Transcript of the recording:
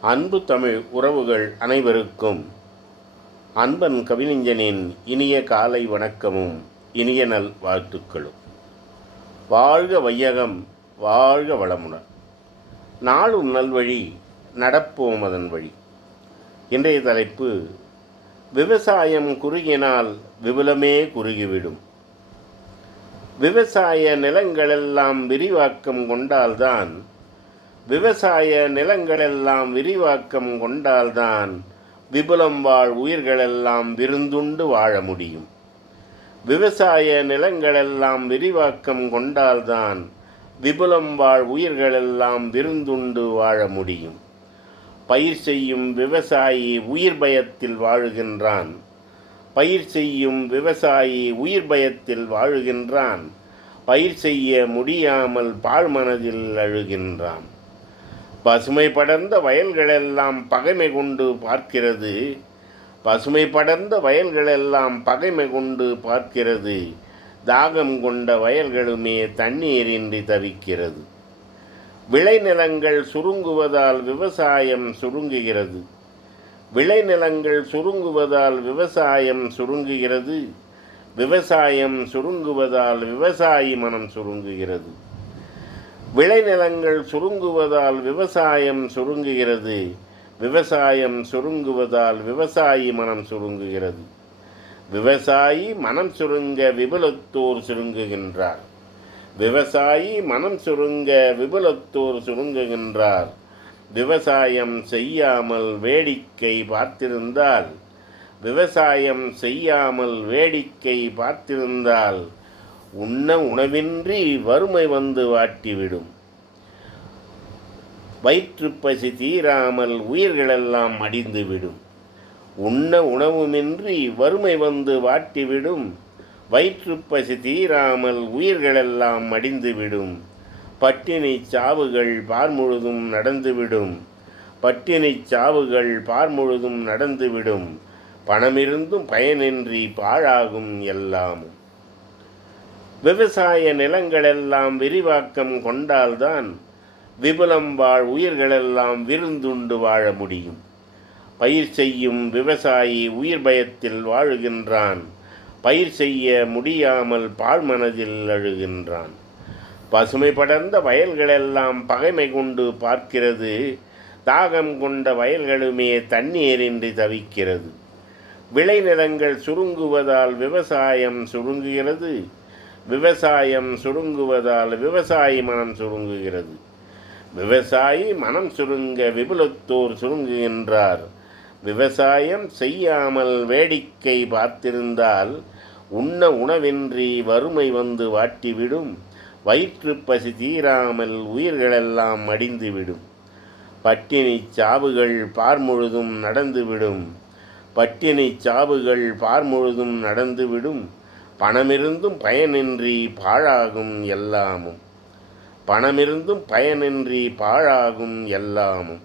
அன்பு தமிழ் உறவுகள் அனைவருக்கும் அன்பன் கவிஞனின் இனிய காலை வணக்கமும் இனிய நல் வாழ்த்துக்களும். வாழ்க வையகம் வாழ்க வளமுடன். நாளும் நல்வழி நடப்போம் அதன் வழி. இன்றைய தலைப்பு விவசாயம் குறுகினால் விபுலமே குறுகிவிடும். விவசாய நிலங்களெல்லாம் விரிவாக்கம் கொண்டால்தான் விவசாய நிலங்களெல்லாம் விரிவாக்கம் கொண்டால்தான் விபுலம் வாழ் உயிர்களெல்லாம் விருந்துண்டு வாழ முடியும். விவசாய நிலங்களெல்லாம் விரிவாக்கம் கொண்டால்தான் விபுலம் வாழ் உயிர்களெல்லாம் விருந்துண்டு வாழ முடியும். பயிர் செய்யும் விவசாயி உயிர் பயத்தில் வாழுகின்றான். பயிர் செய்யும் விவசாயி உயிர் பயத்தில் வாழுகின்றான். பயிர் செய்ய முடியாமல் பாழ்மனதில் அழுகின்றான். பசுமை படர்ந்த வயல்களெல்லாம் பகைமை கொண்டு பார்க்கிறது. பசுமை படர்ந்த வயல்களெல்லாம் பகைமை கொண்டு பார்க்கிறது. தாகம் கொண்ட வயல்களுமே தண்ணீரின்றி தவிக்கிறது. விளைநிலங்கள் சுருங்குவதால் விவசாயம் சுருங்குகிறது. விளைநிலங்கள் சுருங்குவதால் விவசாயம் சுருங்குகிறது. விவசாயம் சுருங்குவதால் விவசாயி மனம் சுருங்குகிறது. விளைநிலங்கள் சுருங்குவதால் விவசாயம் சுருங்குகிறது. விவசாயம் சுருங்குவதால் விவசாயி மனம் சுருங்குகிறது. விவசாயி மனம் சுருங்க விபுலத்தோர் சுருங்குகின்றார். விவசாயி மனம் சுருங்க விபுலத்தோர் சுருங்குகின்றார். விவசாயம் செய்யாமல் வேடிக்கை பார்த்திருந்தால் விவசாயம் செய்யாமல் வேடிக்கை பார்த்திருந்தால் உண்ண உணவின்றி வறுமை வந்து வாட்டிவிடும் வயிற்றுப்பசி தீராமல் உயிர்களெல்லாம் மடிந்துவிடும் உண்ண உணவுமின்றி வறுமை வந்து வாட்டிவிடும் வயிற்றுப்பசி தீராமல் உயிர்களெல்லாம் மடிந்துவிடும் பட்டினி சாவுகள் பார் முழுதும் நடந்துவிடும். பட்டினி சாவுகள் பார் முழுதும் நடந்துவிடும். பணமிருந்தும் பயனின்றி பாழாகும் எல்லாமும். விவசாய நிலங்களெல்லாம் விரிவாக்கம் கொண்டால்தான் விபுலம் வாழ் உயிர்களெல்லாம் விருந்துண்டு வாழ முடியும். பயிர் செய்யும் விவசாயி உயிர் பயத்தில் வாழுகின்றான். பயிர் செய்ய முடியாமல் பாழ்மனதில் அழுகின்றான். பசுமை படர்ந்த வயல்களெல்லாம் பகைமை கொண்டு பார்க்கிறது. தாகம் கொண்ட வயல்களுமே தண்ணீரின்றி தவிக்கிறது. விளைநிலங்கள் சுருங்குவதால் விவசாயம் சுருங்குகிறது. விவசாயம் சுருங்குவதால் விவசாயி மனம் சுருங்குகிறது. விவசாயி மனம் சுருங்க விபுலத்தோர் சுருங்குகின்றார் விவசாயம் செய்யாமல் வேடிக்கை பார்த்திருந்தால் உண்ண உணவின்றி வறுமை வந்து வாட்டிவிடும். வயிற்று பசி தீராமல் உயிர்களெல்லாம் மடிந்துவிடும். பட்டினி சாவுகள் பார் முழுதும் நடந்துவிடும். பட்டினி சாவுகள் பார் முழுதும் நடந்துவிடும். பணமிருந்தும் பயனின்றி பாழாகும் எல்லாமும். பணமிருந்தும் பயனின்றி பாழாகும் எல்லாமும்.